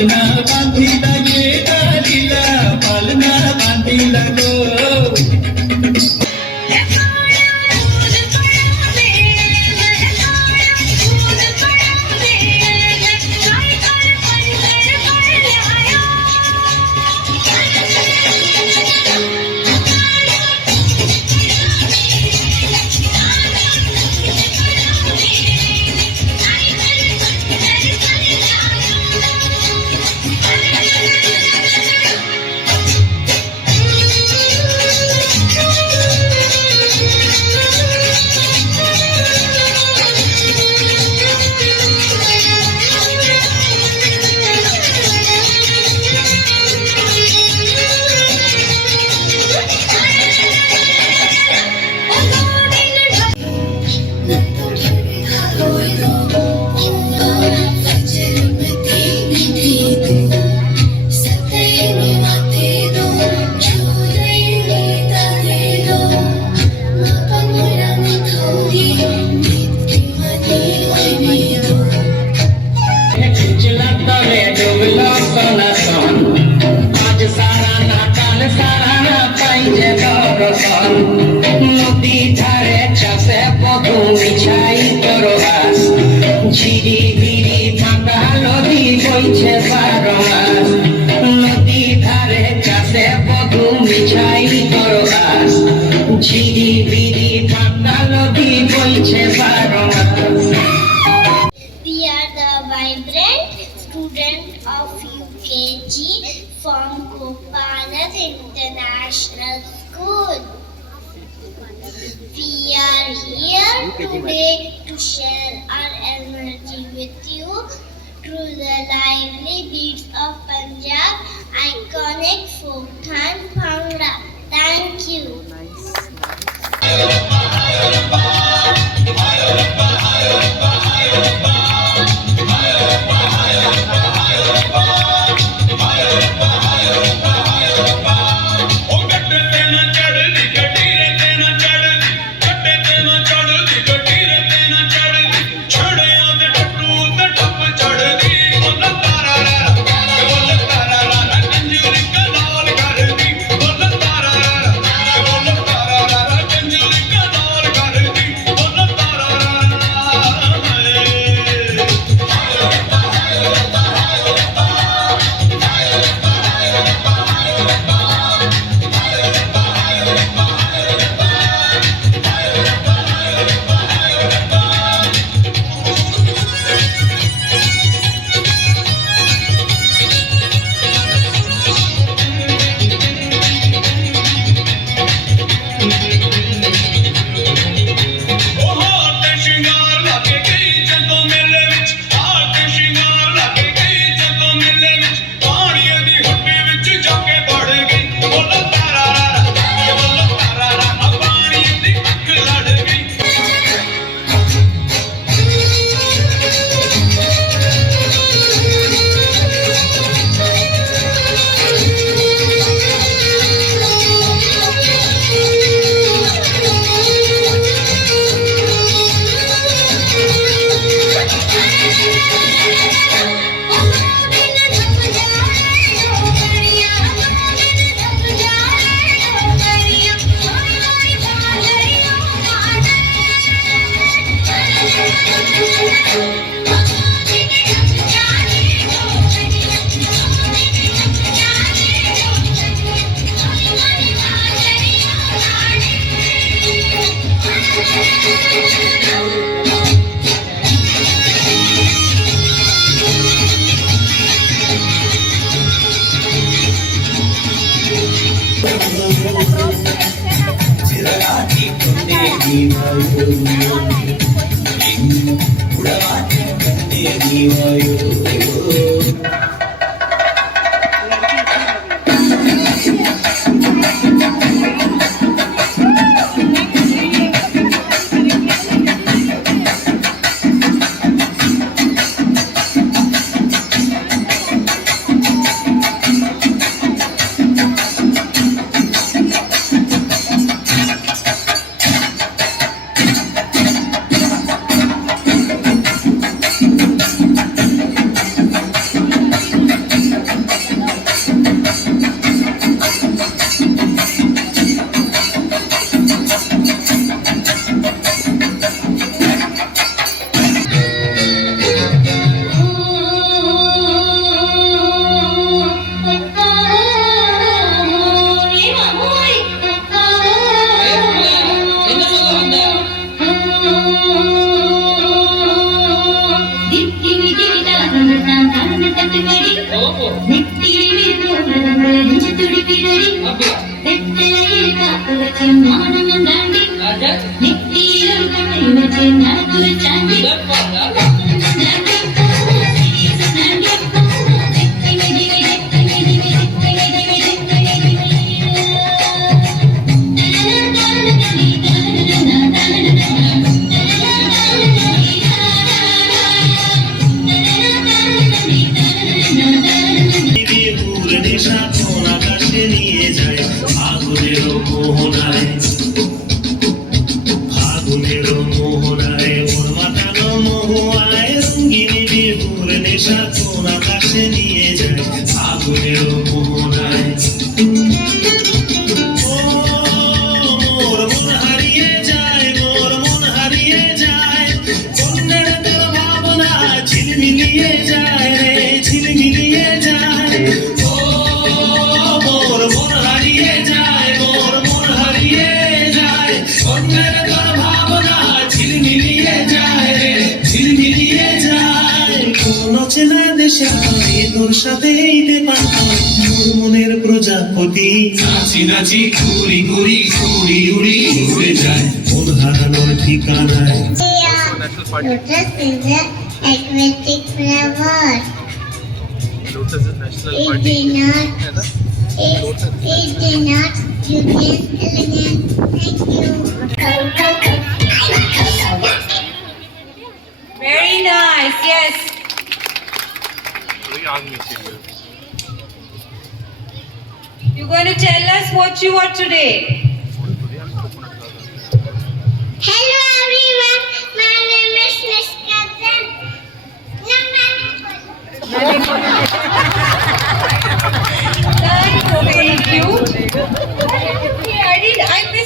पालना बांधिला गे डालीला पालना बांधिला गो নদী ধারে চাষে পথু মিছাই করবাস ঝিরি ভিড়ি ফাঁকা নদী বইছে 12 মাস নদী ধারে চাষে পথু মিছাই করবাস ঝিরি ভিড়ি ফাঁকা নদী বইছে 12 মাস We are the vibrant student of UKG from Gopalas International School. We are here today to share our energy with you through the lively beats of Punjab iconic folk dance Bhangra. Thank you. যাক বিহুর নেশা কোন আকাশে নিয়ে যায় ফাগুনের মোহনায় ওর মাতানো মহুয়ায় রঙ্গিন বিহুর নেশা কোন আকাশে নিয়ে যায় ফাগুনের মোহনায় ও মোর মন হারিয়ে যায় কন্যার তোর ভাবনা ঝিলমিলিয়ে যায় রে ঝিলমিলিয়ে যায় ও মোর মন হারিয়ে যায় কন্যার তোর ভাবনা ঝিলমিলিয়ে যায় রে ঝিলমিলিয়ে যায় কোন চেনা দেশে পাই তোর সাথে এইতে পাঠায় মোর মনের প্রজাপতি নাচি নাচি ঘুরি ঘুরি ঘুরি উড়ি উড়ে যায় মন হারানোর ঠিকানায় Lotus is an aquatic flower. Lotus is national It party. denotes beauty and elegance. Thank you. Very nice, yes. Very young material. You're going to tell us what you are today. Hello everyone, my name is Miss Kajan. That's so very cute. Okay, I missed